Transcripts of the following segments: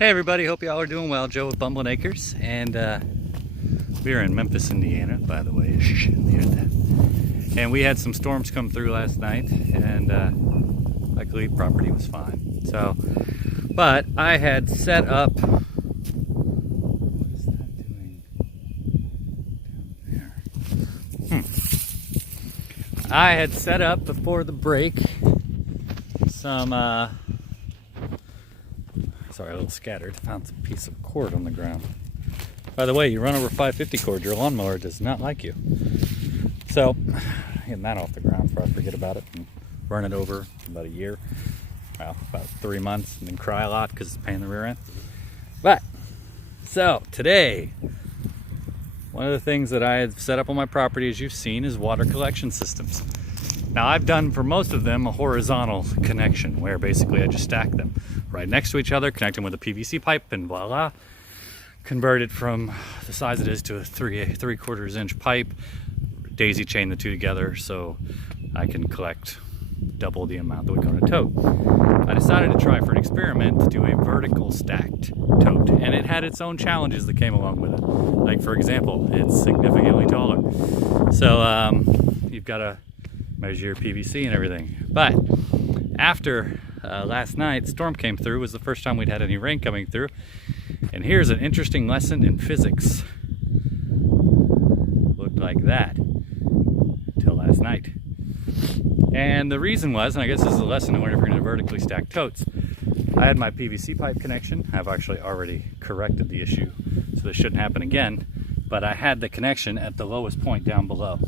Hey everybody, hope y'all are doing well. Joe with Bumbling Acres, and we're in Memphis, Indiana, by the way. And we had some storms come through last night, and luckily property was fine. So, but I had set up. What is that doing down there? I had set up before the break some. Sorry, a little scattered. Found a piece of cord on the ground. By the way, you run over 550 cord, your lawnmower does not like you. So, getting that off the ground before I forget about it and run it over about a year. Well, about 3 months, and then cry a lot because it's a pain in the rear end. But, so today, one of the things that I had set up on my property, as you've seen, is water collection systems. Now, I've done for most of them a horizontal connection where basically I just stack them right next to each other, connect them with a PVC pipe, and voila, convert it from the size it is to a 3/4 inch pipe, daisy chain the two together so I can collect double the amount that would go in a tote. I decided to try for an experiment to do a vertical stacked tote, and it had its own challenges that came along with it. Like, for example, it's significantly taller. So you've got to measure your PVC and everything. But after last night, storm came through. It was the first time we'd had any rain coming through. And here's an interesting lesson in physics. Looked like that until last night. And the reason was, and I guess this is a lesson in whenever you're going to vertically stack totes, I had my PVC pipe connection. I've actually already corrected the issue, so this shouldn't happen again. But I had the connection at the lowest point down below.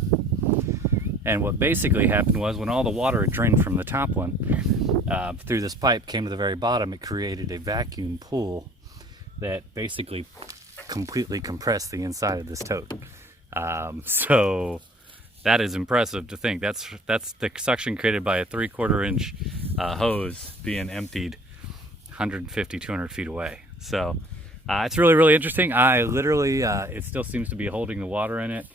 And what basically happened was when all the water had drained from the top one through this pipe came to the very bottom, it created a vacuum pool that basically completely compressed the inside of this tote. So that is impressive to think. That's the suction created by a 3/4 inch hose being emptied 150, 200 feet away. So it's really, really interesting. I literally, it still seems to be holding the water in it.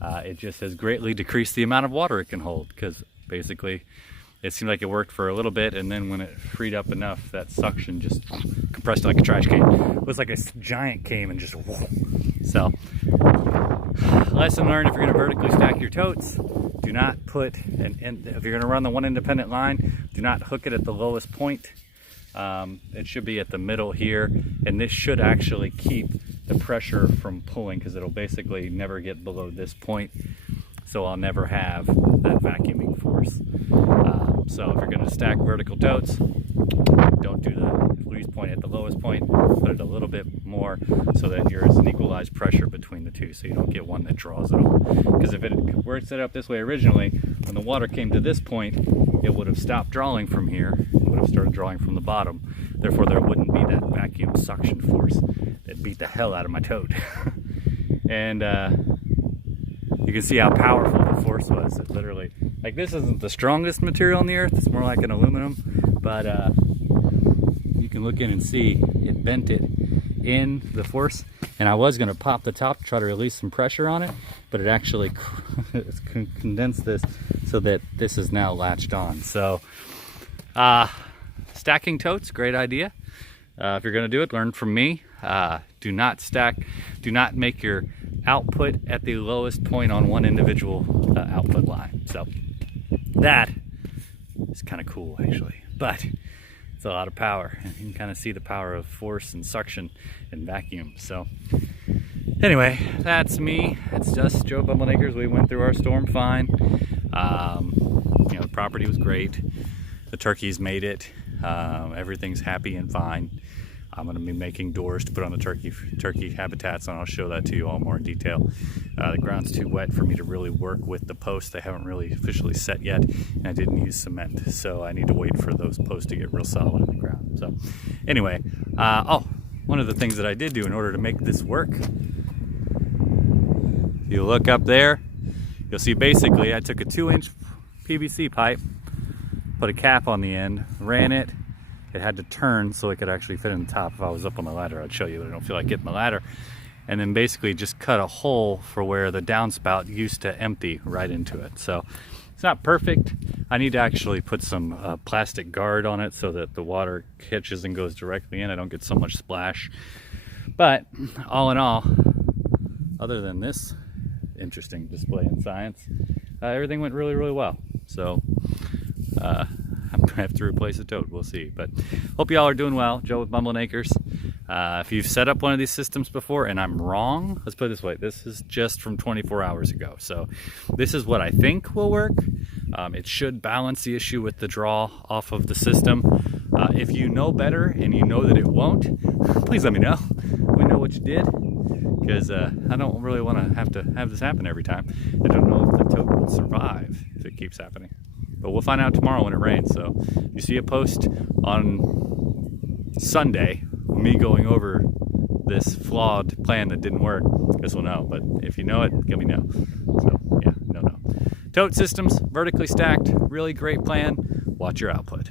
It just has greatly decreased the amount of water it can hold, because basically it seemed like it worked for a little bit, and then when it freed up enough, that suction just compressed it like a trash can. It was like a giant came and just whoa. So, lesson learned: if you're going to vertically stack your totes, do not put if you're going to run the one independent line, do not hook it at the lowest point. It should be at the middle here, and this should actually keep the pressure from pulling, because it'll basically never get below this point, so I'll never have that vacuuming force. So if you're going to stack vertical totes, don't do the squeeze point at the lowest point, put it a little bit more so that there's an equalized pressure between the two, so you don't get one that draws it all. Because if it were set up this way originally, when the water came to this point, it would have stopped drawing from here, it would have started drawing from the bottom. Therefore, there wouldn't be that vacuum suction force that beat the hell out of my tote. And you can see how powerful the force was. It literally, like, this isn't the strongest material on the earth, it's more like an aluminum, but you can look in and see it bent it in the force. And I was going to pop the top to try to release some pressure on it, but it actually condensed this so that this is now latched on. So stacking totes, great idea. If you're going to do it, learn from me. Do not stack, do not make your output at the lowest point on one individual output line. So that is kind of cool, actually, but it's a lot of power, and you can kind of see the power of force and suction and vacuum. So anyway, that's me. It's just Joe Bumbling Acres. We went through our storm fine. You know, the property was great. The turkeys made it. Everything's happy and fine. I'm going to be making doors to put on the turkey habitats, and I'll show that to you all more in detail. The ground's too wet for me to really work with the posts. They haven't really officially set yet, and I didn't use cement, so I need to wait for those posts to get real solid in the ground. So anyway, one of the things that I did do in order to make this work, if you look up there, you'll see basically I took a 2-inch PVC pipe, put a cap on the end, ran it. It had to turn so it could actually fit in the top. If I was up on the ladder, I'd show you, but I don't feel like getting the ladder. And then basically just cut a hole for where the downspout used to empty right into it. So It's not perfect. I need to actually put some plastic guard on it so that the water catches and goes directly in. I don't get so much splash. But all in all, other than this interesting display in science, everything went really, really well. So I'm gonna have to replace a tote. We'll see. But hope y'all are doing well. Joe with Bumbling Acres. If you've set up one of these systems before and I'm wrong, let's put it this way, this is just from 24 hours ago. So this is what I think will work. It should balance the issue with the draw off of the system. If you know better and you know that it won't, please let me know. Let me know what you did, because I don't really want to have this happen every time. I don't know if the tote will survive if it keeps happening. But we'll find out tomorrow when it rains. So if you see a post on Sunday, me going over this flawed plan that didn't work, I guess we'll know. But if you know it, let me know. So yeah, no. Tote systems, vertically stacked, really great plan. Watch your output.